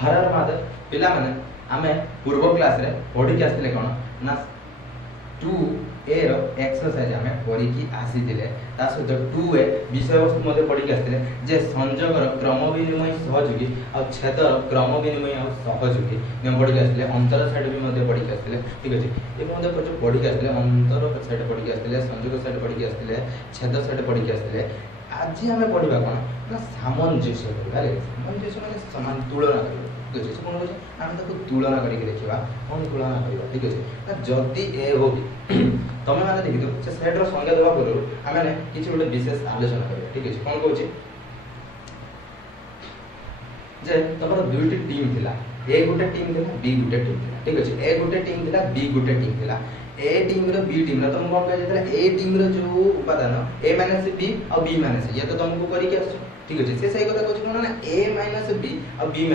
हर हर महादेव पिला माने आमे पूर्व क्लास रे पढ़ी के आस्ते कोन ना 2a रो एक्सरसाइज आमे पढ़ी की आसी दिले ता सहित 2a विषय वस्तु मध्ये पढ़ी के आस्ते जे संयोगर क्रम विनिमय सहयोगी आ छेदर क्रम विनिमय आ सहयोगी ने पढ़ी के आस्ते अंतर साइड भी मध्ये पढ़ी के आस्ते ठीक अछि ए मध्ये पढ़ी के आस्ते अंतर साइड पढ़ी के आस्ते संयोग साइड पढ़ी के आस्ते छेद साइड पढ़ी के आस्ते आज आमे पढ़िबा कोन ना सामंजस्य पढ़िबा रे सामंजस्य माने समान तुलना करबा ठीक अछि कोन होय आमे ताको तुलना करि के देखिबा कोन तुलना करबा ठीक अछि ना जदी ए हो भी तमे माने देखितो से सेट रो संज्ञा देबा पूर्व आमे ने किछि गोटे विशेष आलोचना करबा ठीक अछि कोन कहूछि जे तमरो दुईटी टीम थिला ए गुटे टीम थिला बी गुटे टीम थिला ठीक अछि ए गुटे टीम थिला बी गुटे टीम थिला ए टीम रो बी टीम रो तुम कोन कह जेतला ए टीम रो जो उपादान a - b और b - a ये तो तुमको करी के आछो ठीक अछि से सही কথা कहछि कोन ना a - b और b - a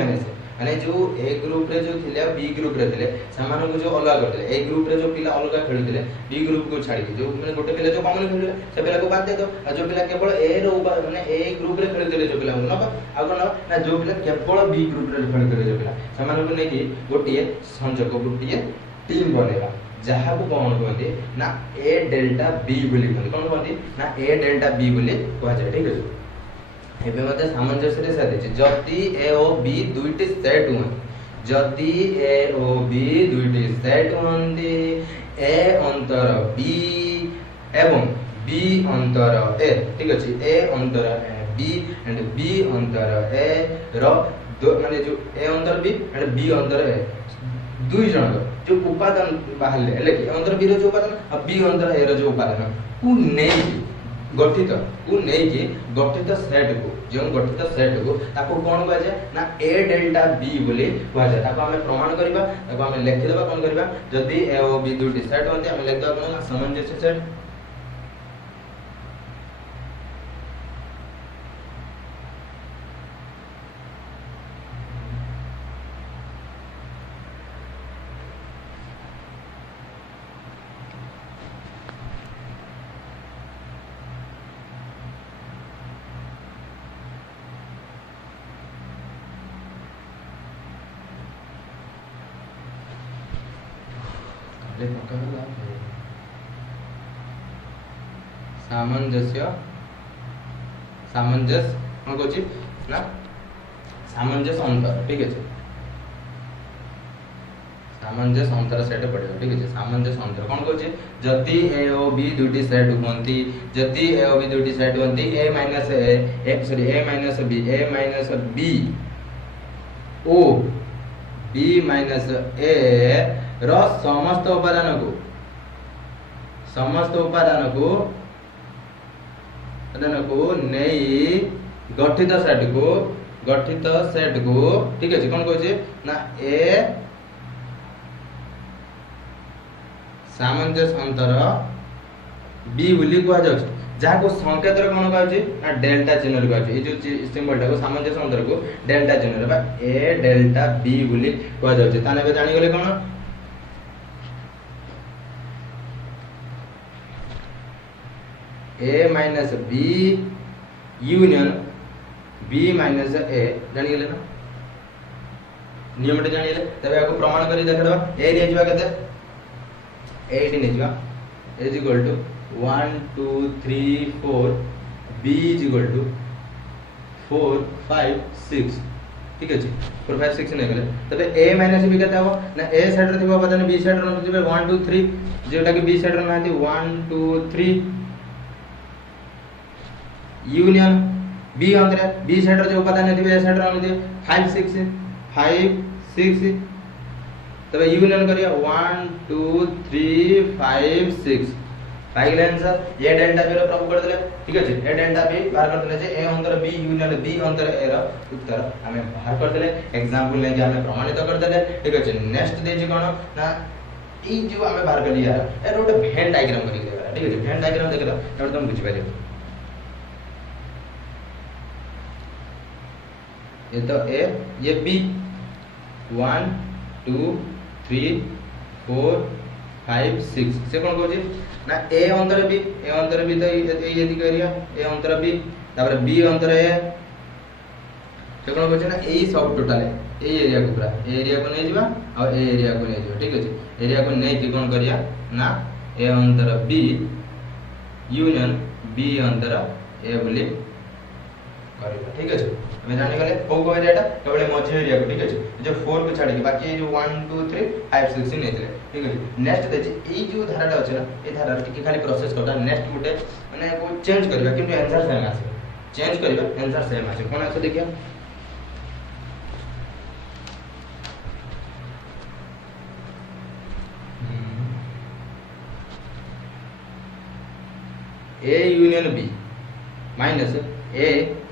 माने जो ए ग्रुप रे जो थिले बी ग्रुप रे थिले समान को जो अलग करले ए ग्रुप रे जो पिला अलग खेलुथिले बी ग्रुप को छाडी के जो माने गोटे पिला जो कॉमन खेलुले से पिला को बात दे दो और जो पिला केवल ए रो माने ए ग्रुप रे खेलुथिले जो पिला न आ कोन ना जो पिला केवल बी ग्रुप रे खेलुथिले जो पिला समान को नै कि गोटिए संजोग गोटिए टीम बनेबा जहाँ को कौन कहते ना ए डेल्टा बी बोली कहते कौन कहते ना ए डेल्टा बी बोली कह जाए ठीक है एबे मते सामंजस्य रे साथे जति ए ओ बी दुईटी सेट हुन जति ए ओ बी दुईटी सेट हुंदी ए अंतर बी एवं बी अंतर ए ठीक अछि ए अंतर बी एंड बी अंतर ए रो माने जो ए अंतर बी एंड बी अंतर ए दुई जन जो उपादान बाहरले हेले कि अंतर बी रो जो उपादान और बी अंतर ए रो जो उपादान को नै गठित को नै कि गठित सेट को जो गठित सेट को ताको कोन कह जाय ना ए डेल्टा बी बोली कह जाय ताको हमें प्रमाण करबा ताको हमें लिख देबा कोन करबा जदी ए ओ बी दुटी सेट होते हमें लिख देबा कोन सामंजस्य सेट सामंजस्य सामंजस्य कोन कहछि ना सामंजस्य अंतर ठीक है सामंजस्य अंतर सेट पड़ेगा ठीक है सामंजस्य अंतर कोन कहछि जति ए ओ बी दुटी सेट होंती जति ए ओ बी दुटी सेट होंती a - b ओ b - a रो समस्त उपादान को नहीं गठित सेट को ठीक है कौन कहछे ना ए सामंजस्य अंतर बी बोली कह जाउछ जहाँ को संकेत रे कोन कहछि ना डेल्टा चिन्ह रे कहछि ए जो सिंबल टा को सामंजस्य अंतर को डेल्टा चिन्ह रे बा ए डेल्टा बी बोली कह जाउछ ताने बे जानि गेले कोन a minus b union b minus a जानि गेले ना नियम टे जानि गेले तबे आको प्रमाण करी देखडबा a नै जवा कते 8 नै जवा a is equal to 1 2 3 4 b is equal to 4 5 6 ठीक अछि 4 5 6 नै गेले तबे a minus b कते हो ना a साइड रे थिबा पता b साइड रे थिबे 1 2 3 जेटा कि b साइड रे नांती 1 2 3 यूनियन बी अंतर बी साइड रे जो उपादान थे ए साइड रे हम 5 6 तबे यूनियन करिया 1 2 3 5 6 फाइल आंसर ए डेल्टा बी रो प्रभु कर देले ठीक अछि ए डेल्टा बी बाहर कर देले जे ए अंतर बी यूनियन बी अंतर ए रो उत्तर हमें बाहर कर देले एग्जांपल लेके हमें प्रमाणित कर देले ठीक अछि नेक्स्ट दे जे कोन ना ई जो हमें बाहर कर लिया ए रोटे वेन डायग्राम करि देबा ठीक अछि वेन डायग्राम देखला तब तुम बुझि पाइले ये तो ए ये बी 1 2 3 4 5 6 से कौन कहछि ना ए अंतर बी तो ये यदि करिया ए अंतर बी तापर बी अंतर ए से कौन कर यही सब टोटाल ए एरिया को पूरा एरिया को नहीं जीवा और ए एरिया को नहीं जीवा ठीक अच्छे एरिया को नहीं कि कौन करिया ना ए अंतर बी यूनियन बी अंतर ए बोली करबा ठीक अछि हमें जानि गले को एरियाटा केवल मझे एरिया को ठीक अछि जो 4 को छाड़ी बाकी ये जो 1 2 3 5 6 नहीं थे ठीक अछि नेक्स्ट देछि ए जो धाराटा अछि ना ए धारा टिके खाली प्रोसेस करता नेक्स्ट गुटे माने को चेंज करबा किंतु आंसर सेम आसे चेंज करबा आंसर सेम आसे कोन आसे देखिया A union B minus A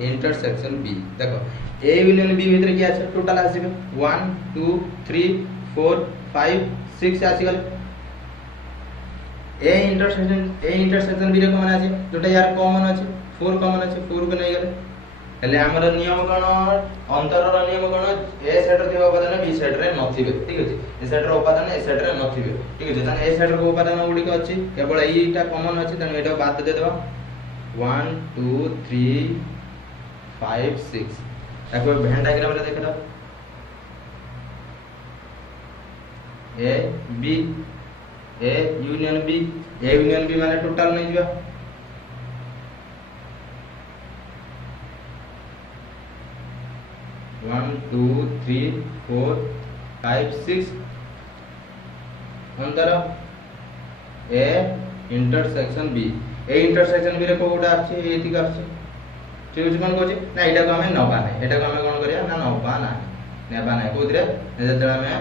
intersection B देखो ए यूनियन बी भीतर क्या আছে टोटल आसीबे 1 2 3 4 5 6 आसी गले ए इंटरसेक्शन बी रे कौन আছে जोटा यार कॉमन আছে 4 कॉमन আছে 4 को नहीं गले हेले हमर नियम कोन अंतरर नियम कोन ए सेट रे उपादान बी सेट रे नथिबे ठीक अछि ए सेट रे उपादान ए सेट रे नथिबे ठीक अछि तने ए सेट रे उपादान गुडी को अछि केवल एटा कॉमन अछि तने एटा बात दे देबा 1 2 3 5 6 ताको भेन डायग्राम रे देख दो ए यूनियन बी माने टोटल नहीं जिवा 1 2 3 4 5 6 अंतर ए इंटरसेक्शन बी रे कोडा अछि एथि का अछि ठीक अछि कोन कहछि ना एटा को हमें नबा नै एटा को हमें कोन करिया ना नबा नै नेबा नै कोदिरे जेते हमें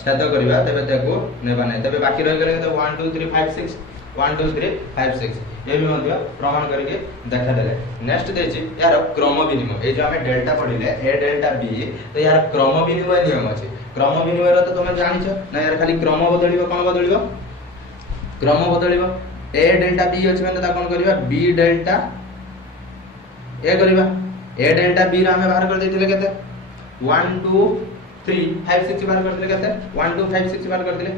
छेद करबा तबे देखो नेबा नै तबे बाकी रह गेले तो 1 2 3 5 6 1 2 3 5 6 ये भी मध्य प्रमाण करके देखा देले नेक्स्ट देछि यार क्रम विनिमय ए जो हमें डेल्टा पढिले ए डेल्टा बी तो यार क्रम विनिमय नियम अछि क्रम विनिमय रो तो तुम जानिछ ना यार खाली क्रम बदलिबो कोन बदलिबो क्रम बदलिबो ए डेल्टा बी अछि माने ता कोन करबा बी डेल्टा ए करबा ए डेल्टा बी रा हमें बाहर कर देथिले केते 1 2 3 5 6 बाहर कर देले केते 1 2 5 6 बाहर कर देले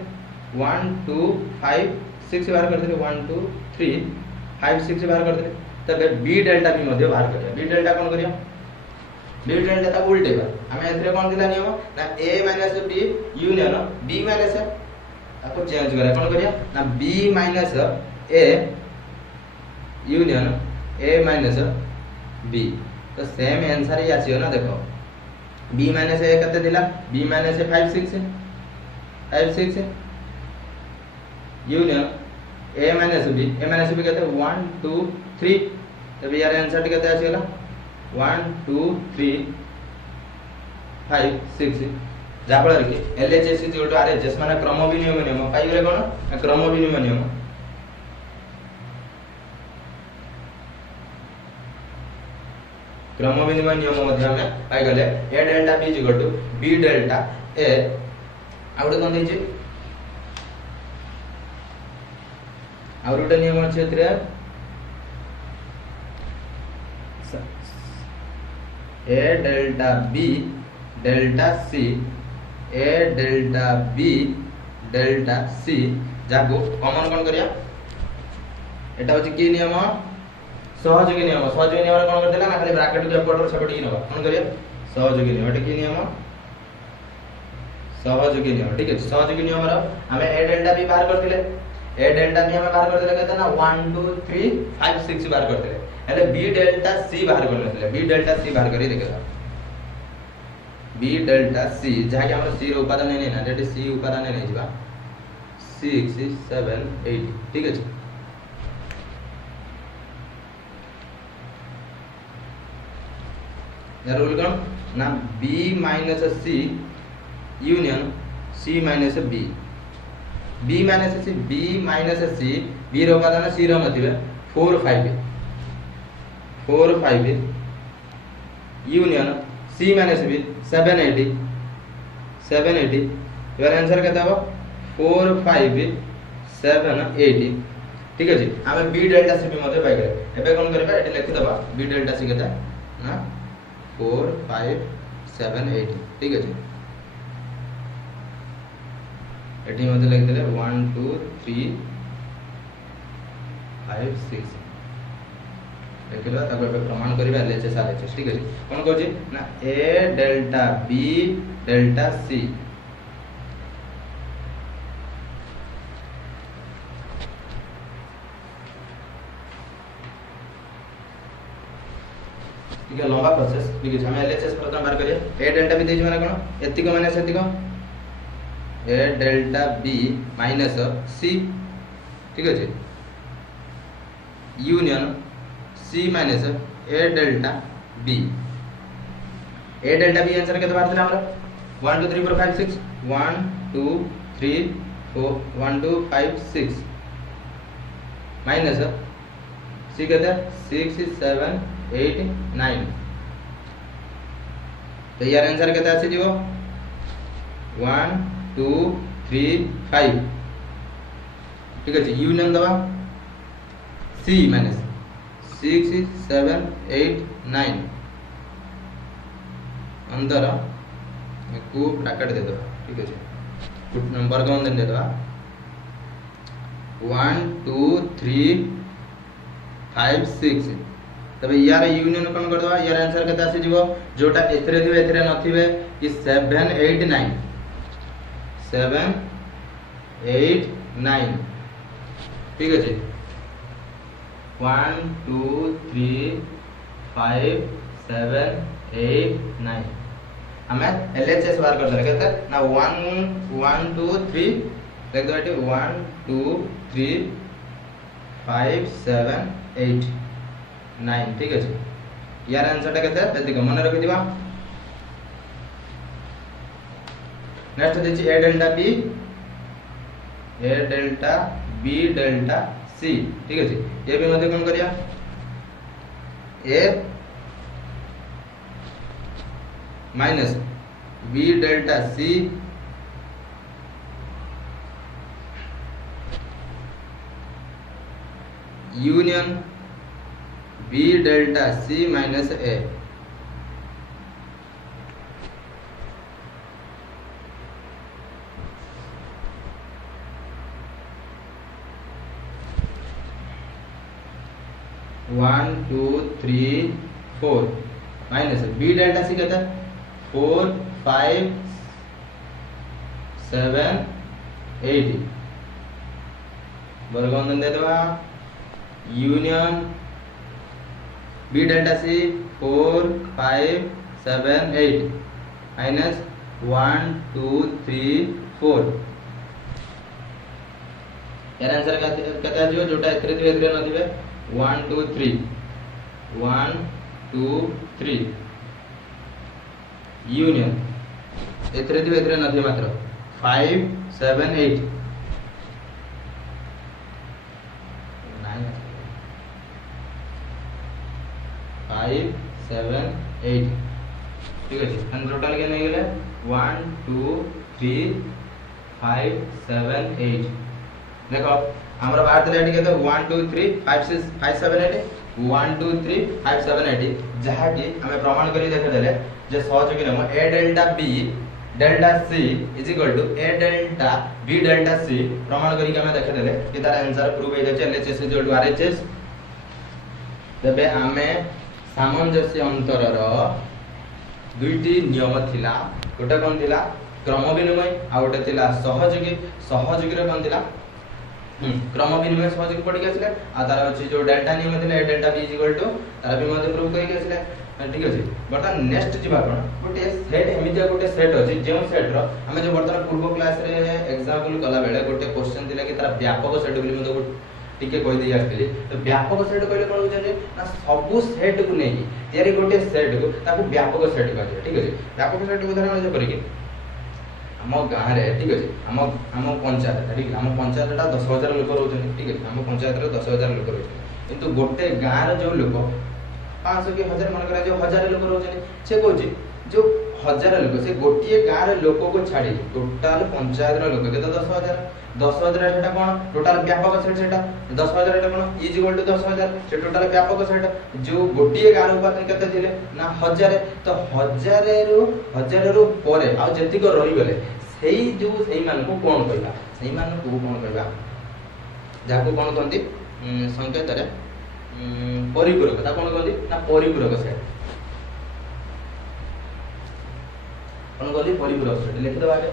1 2 5 6 बाहर कर देले 1 2 3 5 6 बाहर कर देले तबे बी डेल्टा बी मध्ये बाहर करिया बी डेल्टा कोन करिया बी डेल्टा ता उल्टे बा हमें एथरे कोन दिला नियम ना a - b union b - a ताको चेंज करा कोन करिया ना b - a union a - b तो सेम आंसर ही आसीयो ना देखो b - a कते दिला b - a 5 6 union a - b कहते 1 2 3 तब यार आंसर कहते आसीला 1 2 3 5 6 जाफल रे LHS is equal to RHS माने क्रम विनिमय नियम पाइ गेले कोन क्रम विनिमय नियम मध्ये हमें पाइ गेले a delta b is equal to b delta a आउटे कोन देछि और उटा नियम अछि एतरे a delta b delta c a delta b delta c जाको कॉमन कोन करिया एटा होछि की नियम सहयोगी नियम रे कोन कर देला ना खाली ब्रैकेट के ऊपर सेपट की नबा कोन करिया सहयोगी नियम एटा की नियम सहयोगी नियम ठीक है सहयोगी नियम रो हमें a डेल्टा b बाहर कर दिले ए डेल्टा बी हमें बाहर कर देले कहते ना 1 2 3 5 6 बाहर कर देले हेले बी डेल्टा सी बाहर कर लेले बी डेल्टा सी बाहर करी देखेला बी डेल्टा सी जहा कि हमर सी रो उपादान नै ना जेटे सी उपादान नै जिबा 6 7 8 ठीक है यार रूल कोन ना b - c union c - b b - c b रो उपादान c रो नथिबे 4 5 यूनियन c - b 7 80 यार आंसर केता हो 4 5 7 80 ठीक अछि हमें b डेल्टा c भी मते पाइ गेले एबे कोन करबा एटी लिखि दबा b डेल्टा c केता ना 4 5 7 8 ठीक अछि एटी मते लिख देले 1 2 3 5 6 देखिला ताको ए प्रमाण करिबा एलएचएस आरएचएस ठीक अछि कोन कहछि ना ए डेल्टा बी डेल्टा सी ठीक है लंबा प्रोसेस ठीक है हम एलएचएस प्रथम बार करिए ए डेल्टा बी देज माने कोन एतिको माने सेतिको ए डेल्टा बी माइनस सी ठीक है यूनियन सी माइनस ए डेल्टा बी आंसर केते बाहर हमरा 1 2 3 4 5 6 1 2 3 4 1 2 5 6 माइनस सी केते 6 7 8 9 तो यार आंसर केते आसी दियो 1 2 3 5 ठीक है यूनियन दबा सी माइनस 6 7 8 9 अंदर को ब्रैकेट दे दो ठीक है नंबर का दे दो 1 2 3 5 6 तबे यार यूनियन कोन कर दवा यार आंसर केते आसी जीवो जोटा एथरे दिबे एथरे नथिबे कि 7 8 9 7 8 9 ठीक है 1 2 3 5 7 8 9 हमें एलएचएस बार कर दे केते ना 1 1 2 3 देख दो एटी 1 2 3 5 7 8 9 ठीक है यार आंसर टा केते जल्दी मन रखि दिबा नेक्स्ट देछि A delta B delta C ठीक है ये भी मध्ये कोन करिया A minus B delta C union B delta C minus A one two three four minus B delta C कहता है 4 5 7 8 वर्गमूल दे दो union B delta C 4 5 7 8 minus 1 2 3 4 यार आंसर कहता है जोटा एथरे दिबे एथरे न दिबे 1 2 3 1 2 3 यूनियन एथरे दिबे एथरे न दिबे मात्र 5 7 8 5 7 8 ठीक है एंड टोटल के नहीं गेले 1 2 3 5 7 8 देखो हमरा बाहर तले एटी के तो 1 2 3 5 6 5 7 8 1 2 3 5 7 8 जहा कि हमें प्रमाण करी देखे देले जे सहज कि हम a delta b delta c is equal to a delta b delta c प्रमाण करी के हमें देखे देले कि तार आंसर प्रूव हो जाय LHS is equal to RHS तबे हमें सामंजस्य अंतरर दुईटी नियम थिला गोटे कोन थिला क्रम विनिमय आ गोटे थिला सहयोगी रे कोन थिला क्रम विनिमय सहयोगी पड़ी के आसले आ तार अछि जो डेल्टा नियम थिला डेल्टा b इक्वल टू तार भी मते प्रूव करि के आसले ठीक अछि बर्तन नेक्स्ट जीवा कोन गोटे सेट एमितिया गोटे सेट अछि जे सेट रो हमें जो बर्तन पूर्व क्लास रे एग्जांपल कला बेले गोटे क्वेश्चन दिला कि तार व्यापक सेट बोली मते टिके कहि दे आस्थिली तो व्यापक सेट कहले कोन होय जे ना सब सेट को नै यारी गोटे सेट को ताको व्यापक सेट कहै ठीक अछि व्यापक सेट उदाहरण जे करिके हम गां रे ठीक अछि हम पंचायत ठीक हम पंचायत टा 10000 लोक रहउछन ठीक अछि हम पंचायत रे 10000 लोक रहउछन किंतु गोटे गां रे जो लोक 500 के 1000 मन करा जो 1000 लोक रहउछन से कहै जो 1000 लोक से गोटिए गां रे लोक को छाडी टोटल पंचायत रे लोक के 10000 सेटा कोन टोटल व्यापक सेट सेटा 10000 एटा कोन इज इक्वल टू 10000 से टोटल व्यापक सेट जो गोटिए गार उपादान केते थिले ना 1000 तो 1000 रो परे आ जति को रहि गले सेही जो सेही मान को कोन कहबा सेही मान को कोन कहबा जाको कोन कहंती संकेत रे परिपूरक ता कोन कहंदी ना परिपूरक सेट कोन कहंदी परिपूरक सेट लिखि दबा आगे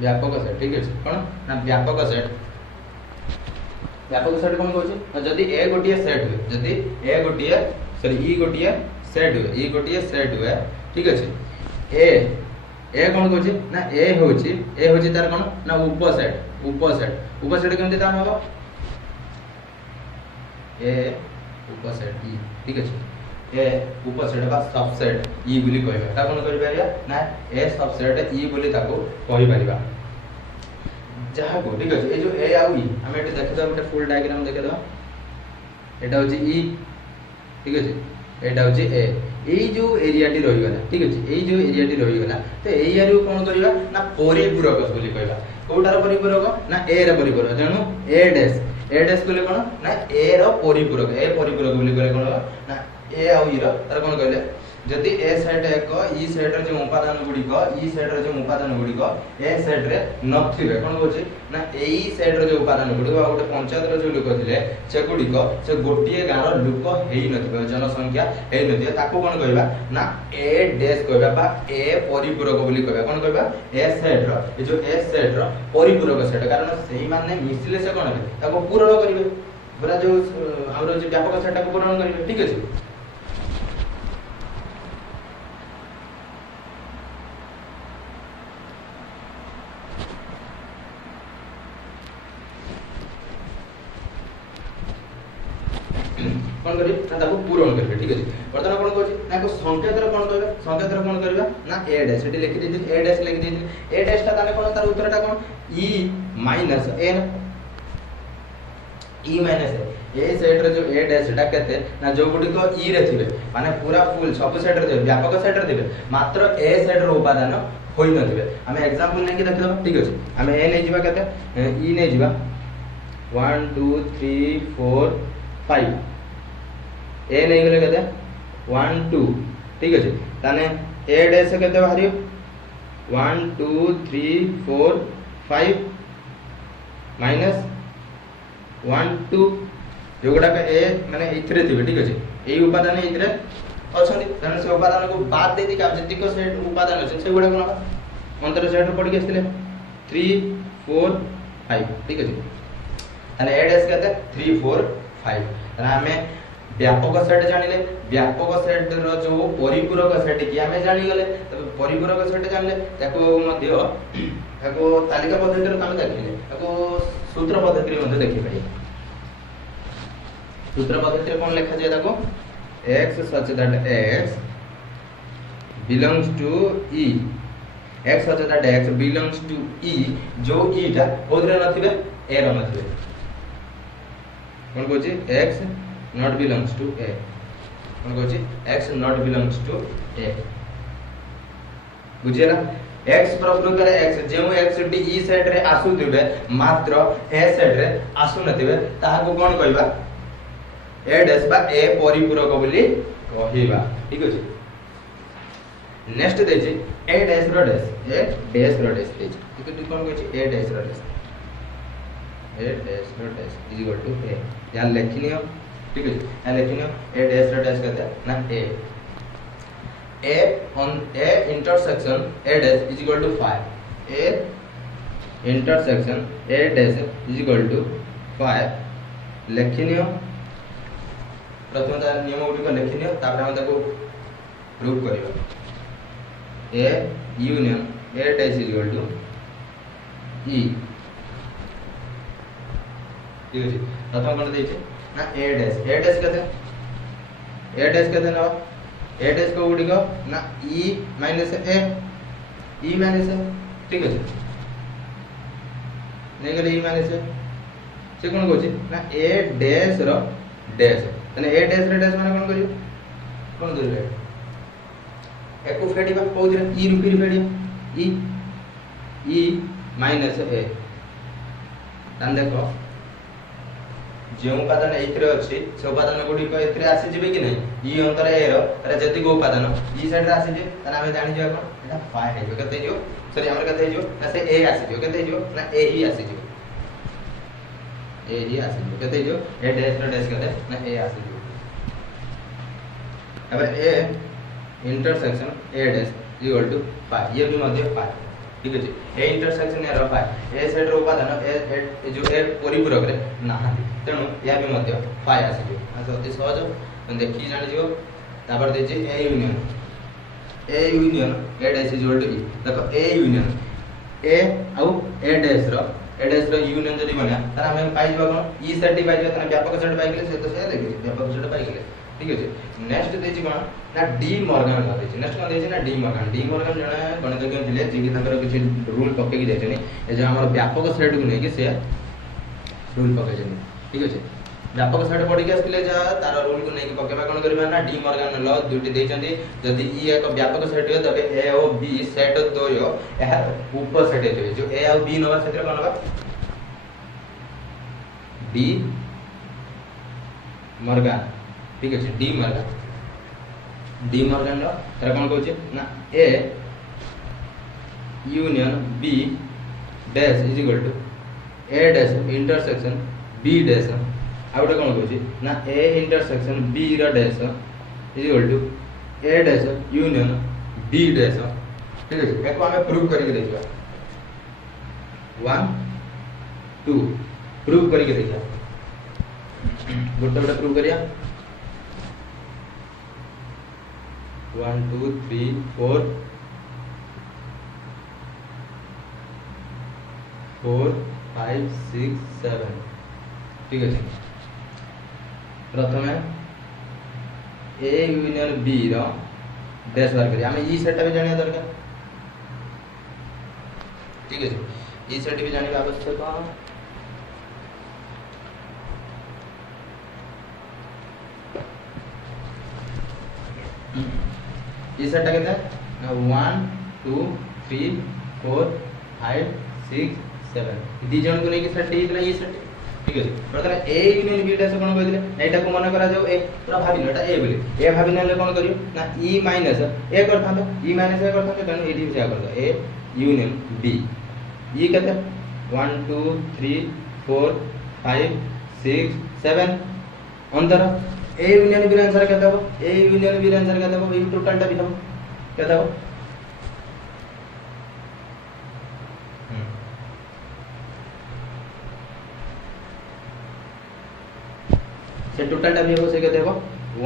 व्यापक सेट ठीक अछि कोन ना व्यापक सेट कोन कहै जदि ए गोटिए सेट हुए जदि ए गोटिए सॉरी ई गोटिए सेट हुए ठीक अछि ए कोन कहै ना ए होछि तार कोन ना उपसेट केमति तार हबो ए उपसेट ई ठीक अछि ए उपसेट बा सबसेट ई बोली कहबा ता कोन करि परिया ना ए सबसेट ई बोली ताको कहि परिबा जहा को ठीक अछि ए जो ए आउ ई हम एटे देखि दबा फुल डायग्राम देखि दबा एटा होछि ई ठीक अछि एटा होछि ए एई जो एरिया टी रहि गला ठीक अछि एई जो एरिया टी रहि गला तो एई एरिया कोन करिवा ना परिपूरक बोली कहबा कोटार परिपूरक ना ए रे परिपूरक जणु ए डैश कोले कोन ना ए रो परिपूरक बोली कहले कोन ना ए आउ ई रो तार कोन कहले जदि ए सेट एक ई सेट रे जो उपादान गुडी को ए सेट रे नथिबे कोन होछि ना एई सेट रे जो उपादान गुडी को गोटे पंचायत रे जो लोक थिले से गुडी को से गोटिए गार लोक हेई नथिबे जनसंख्या हेई नथिबे ताको कोन कहबा ना ए डैश कहबा बा ए परिपूरक बोली कहबा कोन कहबा ए सेट रो ए जो ए सेट रो परिपूरक सेट कारण सेही माने मिसिले से कोन हेबे ताको पूर्ण करिवे बरा जो हमरो जो व्यापक सेट को पूर्ण करिवे ठीक अछि कोन करी ना ताको पूर्ण करबे ठीक अछि वर्तमान कोन कहछि ना को संकेत रे कोन करबा ना ए डैश सेठी लिखि देति ए डैश लिखि देति ए डैश ता ताने कोन तार उत्तरटा कोन E minus N E minus ए सेट रे जो ए डैश टा केते ना जो गुडी को ई रे थिबे माने पूरा फुल सब सेट रे व्यापक सेट रे थिबे मात्र ए सेट रो उपादान होई न थिबे हमें एग्जांपल नै कि देखिबा ठीक अछि हमें ए नै जिबा केते ई नै जिबा 1 2 3 4 5 ए नहीं गले केते 1 2 ठीक अछि ताने ए डैश केते बाहरियो 1 2 3 4 5 माइनस 1 2 जोगडा के ए माने इथरे थिबे ठीक अछि एई उपादान इथरे अछंती ताने से उपादान को बाद दे दी का जति को सेट उपादान अछि से गुडा कोन मंत्र सेट पड़ के आस्तिले 3 4 5 ठीक अछि ताने ए डैश केते 3 4 5 ताने हमें व्यापक सेट जानिले व्यापक सेट रो जो परिपूरक सेट की हमें जानि गले तब परिपूरक सेट जानले ताको मध्य ताको तालिका पद्धति रो हम देखिले ताको सूत्र पद्धति रे मध्य देखि पड़ी सूत्र पद्धति रे कोन लिखा जाय ताको x such that x belongs to e x such that x belongs to e जो e टा ओदरे नथिबे a row नथिबे cone कोछि x not belongs to a cone कोछि x not belongs to a बुझियला x प्रकृत रे x जेउ x T E set रे आसु दिबे मात्र a set रे आसु नथिबे ताहा को कोन कहबा a डैश बा a परिपूरक बोली कहिबा ठीक अछि नेक्स्ट देछि a डैश रो डैश देछि ठीक कोन कहछि a डैश रो dash is equal to a यहां लिखनियो ठीक है यहां लिखनियो ए डैश रो डैश कहते हैं ना A on A intersection A dash is equal to 5 A intersection A dash is equal to 5 लिखनियो प्रथम ता नियम गुडी को लिखनियो तापर हम ताको प्रूव करियो A union A dash is equal to E ठीक है प्रथम कोन दै छै ना ए डैश कहते ना ए डैश को गुडी को ना e माइनस ए ठीक है नहीं गले e माइनस ए से कोन कहछि ना ए डैश रो डैश तने ए डैश रो डैश माने कोन करियो कोन करियो एको फेडिबा कोदिरे ई रु फिर फेडिया ई माइनस ए तान देखो जो उपादान एथिरे अछि से उपादान गुडी को एथिरे आसी जिबे कि नै ई अंतर ए रो अरे जति को उपादान ई साइड रे आसी जे तने हम जानि जेबा कोन एटा फाइ है जो कते जो सॉरी हमर कते जो ना से ए आसी जो कते जो ना ए ही आसी जो ए ही आसी जो कते जो ए डैश रो डैश कते ना ए आसी जो अब A intersection A dash equal to phi ये भी मध्य फाइ ठीक अछि ए इंटरसेक्शन ए रो फाइ ए साइड रो उपादान ए जो ए परिपूरक रे ना तेणु या भी मध्य फाइ आसी जो अति सहज देखि जानि जो तापर दे जे A union A dash is equal to E देखो ए यूनियन ए आउ ए डैश रो यूनियन जदी बना त हम पाइ जबा कोन ई सेट पाइ जबा त व्यापक सेट पाइ गेले से तो से लेके व्यापक सेट पाइ गेले ठीक अछि नेक्स्ट दे छी कोन ना डी मॉर्गन का दे छी नेक्स्ट कोन दे छी ना डी मॉर्गन जने गणितज्ञ थिले जे कि ताकर किछि रूल पके कि देछनी ए जे हमर व्यापक सेट को नै कि से रूल पके जनी ठीक अछि व्यापक सेट पढि के आसले जा तार रूल को नै कि पकेबा कोन करबा ना डी मॉर्गन लॉ दुटी देछंती जदी ई एक व्यापक सेट हो तबे ए और बी सेट दो यो एहा उप सेट हेबे जो ए और बी नवा सेट कोन बा डी मॉर्गन ठीक अछि डी मॉर्गन लो तार कोन कहू छै ना A union B dash is equal to A dash intersection B dash out कोन कहू छै ना ए इंटरसेक्शन बी रो dash is equal to A dash union B dash ठीक अछि एको हमें प्रूव करि के देखिबा 1 2 प्रूव करि के देखिया गोटे प्रूव करिया 1 2 3 4 4 5 6 7 ठीक है प्रथम ए यूनियन बी रो डैश बार करिया हमें ई सेट भी जानिया दरकार ठीक है ई सेट भी जानिया आवश्यक ये सेट कितना 1 2 3 4 5 6 7 दी जन को लेके सेट इतना ये सेट ठीक है प्रथम ए यूनियन बी डैश कोन कहले एटा को मन करा जाओ ए पूरा भाबी एटा ए बोले ए भाबी नेले कोन करियो ना ई माइनस ए करथा तो ई माइनस ए करथा तो तने एडी से कर दो ए यूनियन बी ई केते 1 2 3 4 5 6 7 अंतर ए यूनियन बी आंसर केते हो ए यूनियन बी आंसर केते हो ई टोटल टा भी हो केते हो से टोटल टा भी हो से केते हो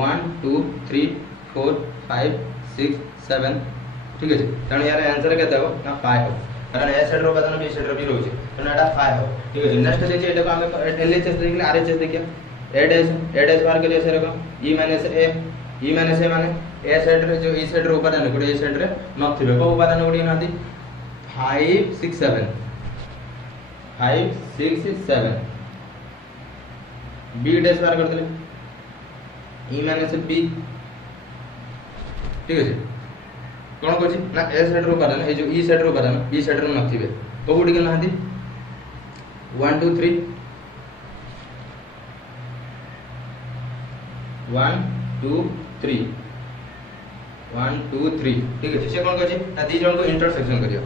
1 2 3 4 5 6 7 ठीक है तने यार आंसर केते हो ना 5 हो कारण ए सेट रो बदन बी सेट रो भी रहउछे तने एटा 5 हो ठीक है नेक्स्ट देखिए एटा को हम एलएचएस देखले आरएचएस देखिए ए डैश बार करियो से रकम ई माइनस ए माने ए सेट रे जो ई सेट रो उपादान गुडी ए सेट रे नथिबे को उपादान गुडी नादी 5 6 7 5 6 7 बी डैश बार कर देले ई माइनस बी ठीक है कोन कहछि ना ए सेट रो उपादान ए जो ई सेट रो उपादान बी सेट रो नथिबे को गुडी के नादी 1 2 3 1 2 3 1 2 3 ठीक है से कोन कहछि ना दी जन को इंटरसेक्शन करियो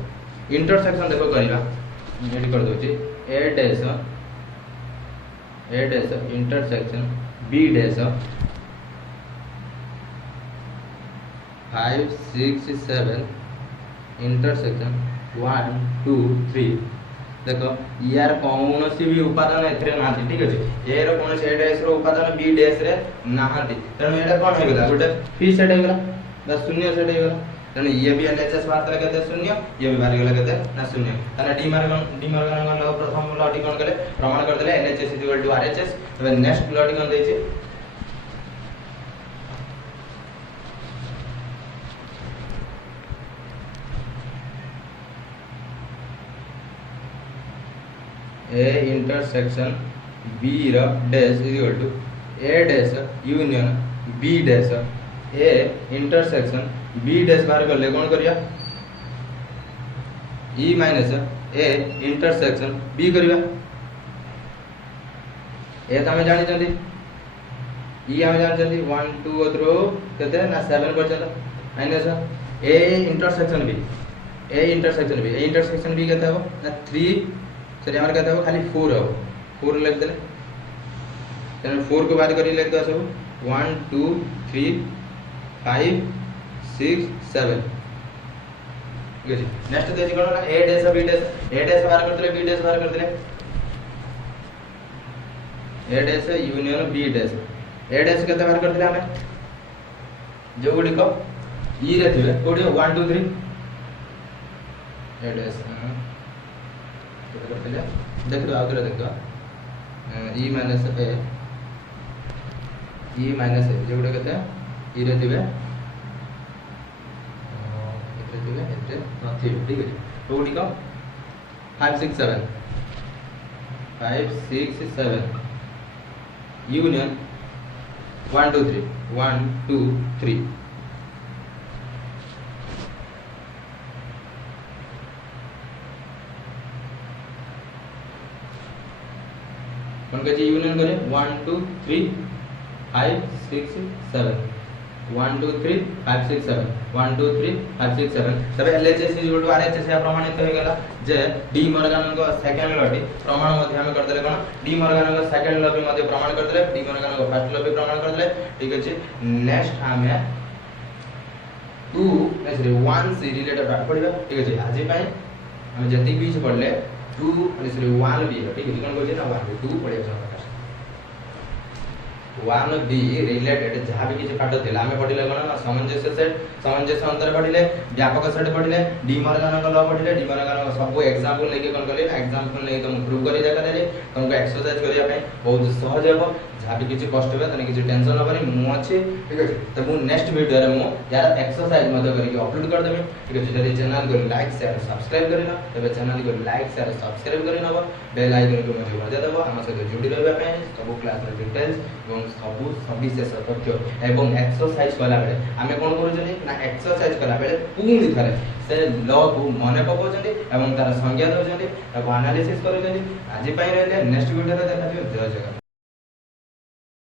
इंटरसेक्शन देखो करिवा रेडी कर दोछि A dash intersection B dash 5 6 7 intersection 1 2 3 देखो यार कौन सी भी उपादान एथरे नाथि ठीक अछि ए रो कोन से ए डैश रो उपादान बी डैश रे नाथि तने एटा कोन हे गेला गोटे फ्री सेट हे गेला बस शून्य सेट हे गेला तने ये भी एलएचएस बात करे कहते शून्य ये भी बाहर गेला कहते ना शून्य तने डी मॉर्गन लॉ प्रथम लॉ टी कोन करे प्रमाण कर देले एलएचएस इक्वल टू आरएचएस तबे नेक्स्ट लॉ टी कोन दै छै ए इंटरसेक्शन बी रो dash is equal to A dash union B dash A intersection B dash बाहर कर ले कौन करिया ई माइनस ए इंटरसेक्शन बी करिया ए तो हमें जानी चंदी ई हमें जानी चंदी 1 2 थ्रो केते ना 7 पर्यंत माइनस ए इंटरसेक्शन बी केते हो ना 3 सॉरी हमर केते हो खाली 4 हो 4 लिख देले तने 4 को बाहर करी लिख दो सब 1 2 3 5 6 7 ठीक है नेक्स्ट देछि कोन ना ए डैश बी डैश बाहर कर देले बी डैश बाहर कर देले ए डैश यूनियन बी डैश ए डैश केते बाहर कर देले हमें जो गुडी को ई रे थिबे कोडी 1 2 3 ए डैश केते कर देले देख दो आउटर देख दो ई माइनस ए जो गुडी केते ई रे थिबे ठीक है तो गुडी को 5 6 7 5 6 7 यूनियन 1 2 3 1 2 3 कौन का यूनियन करे 1 2 3 5 6 7 1 2 3 5 6 7 1 2 3 5 6 7 तबे एलएचएस आरएचएस या प्रमाणित हो गेला जे डी मॉर्गन को सेकंड लॉ प्रमाण मध्ये हम कर देले कोन डी मॉर्गन को सेकंड लॉ भी मध्ये प्रमाण कर देले डी मॉर्गन को फर्स्ट लॉ भी प्रमाण कर देले ठीक अछि नेक्स्ट हमें 2 नेक्स्ट 1 से रिलेटेड बात पड़िबा ठीक अछि आज पई हम जति बीच पढ़ले 2 नेक्स्ट 1 भी ठीक है कोन बोलजे ना 1 2 पड़िबा 1 बी रिलेटेड जहाँ भी किसी पाठ थिला हमें पढ़िले कोन ना सामंजस्य सेट सामंजस्य अंतर पढ़िले व्यापक सेट पढ़िले डी मॉर्गन का लॉ पढ़िले डी मॉर्गन का सब एग्जांपल लेके कोन करले एग्जांपल लेके तुम प्रूव करि जाका देले तुमको एक्सरसाइज करिया पे बहुत सहज हेबो जहाँ भी किसी कष्ट हो तने किसी टेंशन हबनी मु अछि ठीक है तो मु नेक्स्ट वीडियो रे मु यार एक्सरसाइज मध्ये करके अपलोड कर देबे ठीक है जदि चैनल को लाइक शेयर सब्सक्राइब करिना तबे चैनल को लाइक शेयर सब्सक्राइब करिना बेल आइकन को मध्ये बजा देबो हम से जुड़ी रहबा पे सब क्लास रे डिटेल्स एवं सब सविशेष तथ्य एवं एक्सरसाइज कला बेले आमे कोन करू जनी ना एक्सरसाइज कला बेले पूर्ण थरे से लॉ को मने पको जनी एवं तार संज्ञा दो जनी एवं एनालिसिस करू जनी आज पई रहले नेक्स्ट वीडियो रे देखा जय जगन्नाथ।